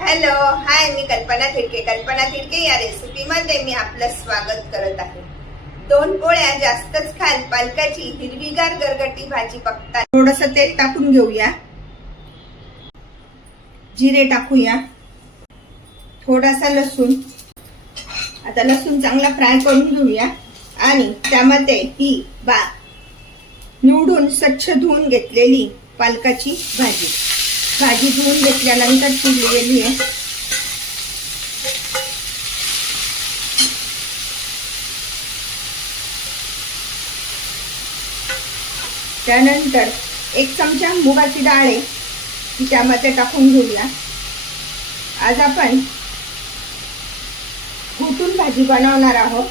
Hello hi मी कल्पना थिडके. कल्पना थिडके या रेसिपीमध्ये मी आपलं स्वागत करत आहे. दोन पोळ्या जास्तच खाल पालकाची हिरवीगार गरगटी भाजी बघता थोडस तेल टाकून घेऊया. जिरे टाकूया. थोडासा लसूण. आता लसूण चांगला फ्राय करून घेऊया. आणि त्यामध्ये ही बा निवडून स्वच्छ धुवून घेतलेली पालकाची भाजी. भाजी धुवून घेतल्यानंतर शिजलेली आहे. त्यानंतर एक चमचा मुगाची डाळ आहे ती त्यामध्ये टाकून घेऊया. आज आपण घुटून भाजी बनवणार आहोत.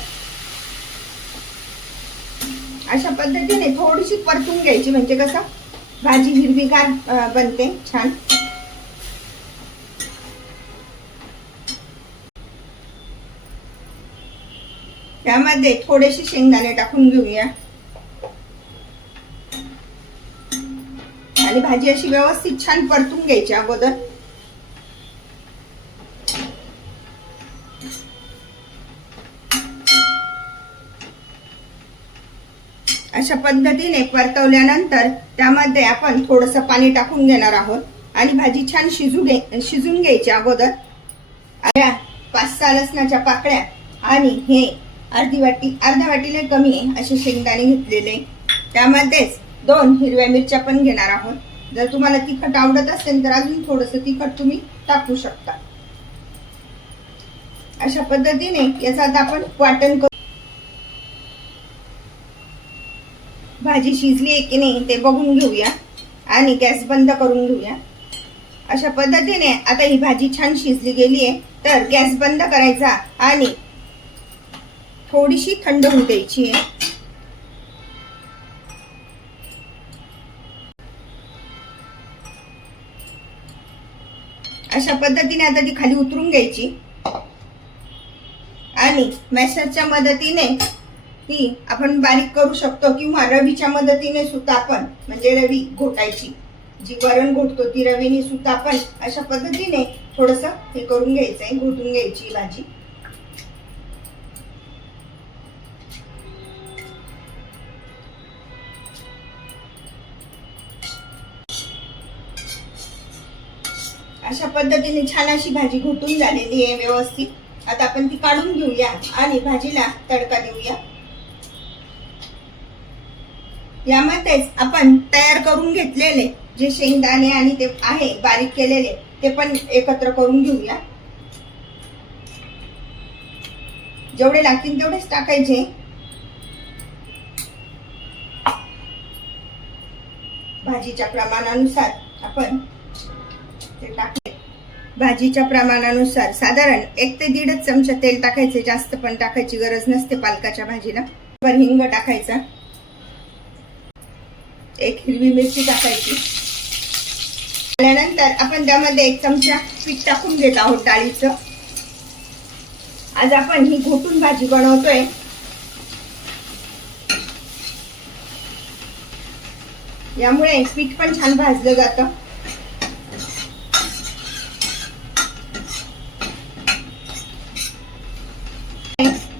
अशा पद्धतीने थोडीशी परतून घ्यायची म्हणजे कसं? भाजी हिरवीगार बनते छान. त्यामध्ये थोडेसे शेंगदाणे टाकून घेऊया. आणि भाजी अशी व्यवस्थित छान परतून घ्यायची अगोदर. अशा पद्धतीने परतवल्यानंतर त्यामध्ये आपण थोडस पाणी टाकून घेणार आहोत. आणि भाजी छान शिजू घे शिजून घ्यायची अगोदर. या पाच सहा लसणाच्या पाकळ्या आणि हे अर्धी वाटी अर्ध्या वाटीने कमी आहे असे शेंगदाणे घेतलेले. त्यामध्येच दोन हिरव्या मिरच्या पण घेणार आहोत. जर तुम्हाला तिखट आवडत असेल तर अजून थोडस तिखट तुम्ही टाकू शकता. अशा पद्धतीने याचा आता आपण वाटण करू भाजी शिजली आहे की नाही ते बघून घेऊया आणि गॅस बंद करून घेऊया. अशा पद्धतीने आता ही भाजी छान शिजली गेली आहे. तर गॅस बंद करायचा आणि थोडीशी थंड होऊ द्यायची आहे. अशा पद्धतीने आता ती खाली उतरून घ्यायची. आणि मॅशरच्या मदतीने ती आपण बारीक करू शकतो किंवा रवीच्या मदतीने सुद्धा आपण म्हणजे रवी घोटायची जी वरण घोटतो ती रवीने सुद्धा आपण अशा पद्धतीने थोडस हे करून घ्यायचंय घोटून घ्यायची भाजी. अशा पद्धतीने छान अशी भाजी घोटून झालेली आहे व्यवस्थित. आता आपण ती काढून घेऊया आणि भाजीला तडका देऊया. यामध्येच आपण तयार करून घेतलेले जे शेंगदाणे आणि ते आहे बारीक केलेले ते पण एकत्र करून घेऊया. जेवढे लागतील तेवढेच टाकायचे. भाजीच्या प्रमाणानुसार आपण ते टाकले. भाजीच्या प्रमाणानुसार साधारण एक ते दीडच चमचा तेल टाकायचे जास्त पण टाकायची गरज नसते पालकाच्या भाजीला. पण हिंग टाकायचा. एक हिरवी मिरची टाकायची. त्यानंतर आपण त्यामध्ये एक चमचा पीठ टाकून घेत आहोत डाळीचं. आज आपण ही घोटून भाजी बनवतोय. यामुळे पीठ पण छान भाजलं जातं.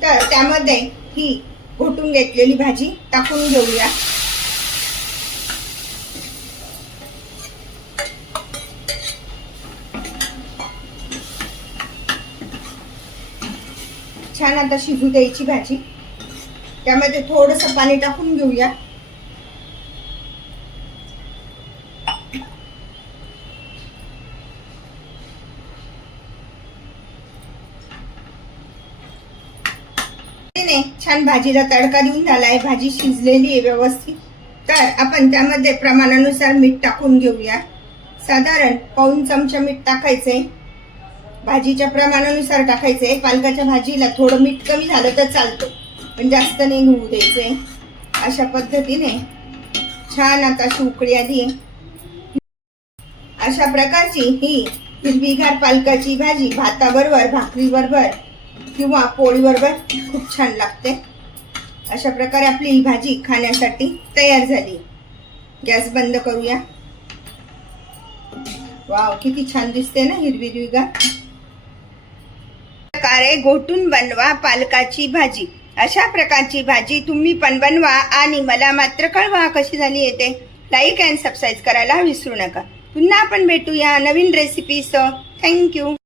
तर त्यामध्ये ही घोटून घेतलेली भाजी टाकून घेऊया. छान आता शिजू द्यायची भाजी. त्यामध्ये थोडस पाणी टाकून घेऊया. छान भाजीला तडका देऊन झालाय. भाजी शिजलेली आहे व्यवस्थित. तर आपण त्यामध्ये प्रमाणानुसार मीठ टाकून घेऊया. साधारण पाऊन चमचा मीठ टाकायचंय. भाजीच्या प्रमाणानुसार टाकायचं. आहे पालकाच्या भाजीला थोडं मीठ कमी झालं तर चालतं. पण जास्त नाही होऊ द्यायचंय अशा पद्धतीने छान आता अशी उकळी आली. अशा प्रकारची ही हिरवीगार पालकाची भाजी भाताबरोबर भाकरीबरोबर किंवा पोळीबरोबर खूप छान लागते. अशा प्रकारे आपली ही भाजी खाण्यासाठी तयार झाली. गॅस बंद करूया. वाव किती छान दिसते ना हिरवी हिरवीगार. प्रकारे घोटून बनवा पालकाची भाजी. अशा प्रकारची भाजी तुम्ही पण बनवा आणि मला मात्र कळवा कशी झाली येते. लाईक अँड सबस्क्राईब करायला विसरू नका. पुन्हा आपण भेटूया नवीन रेसिपीसह थँक्यू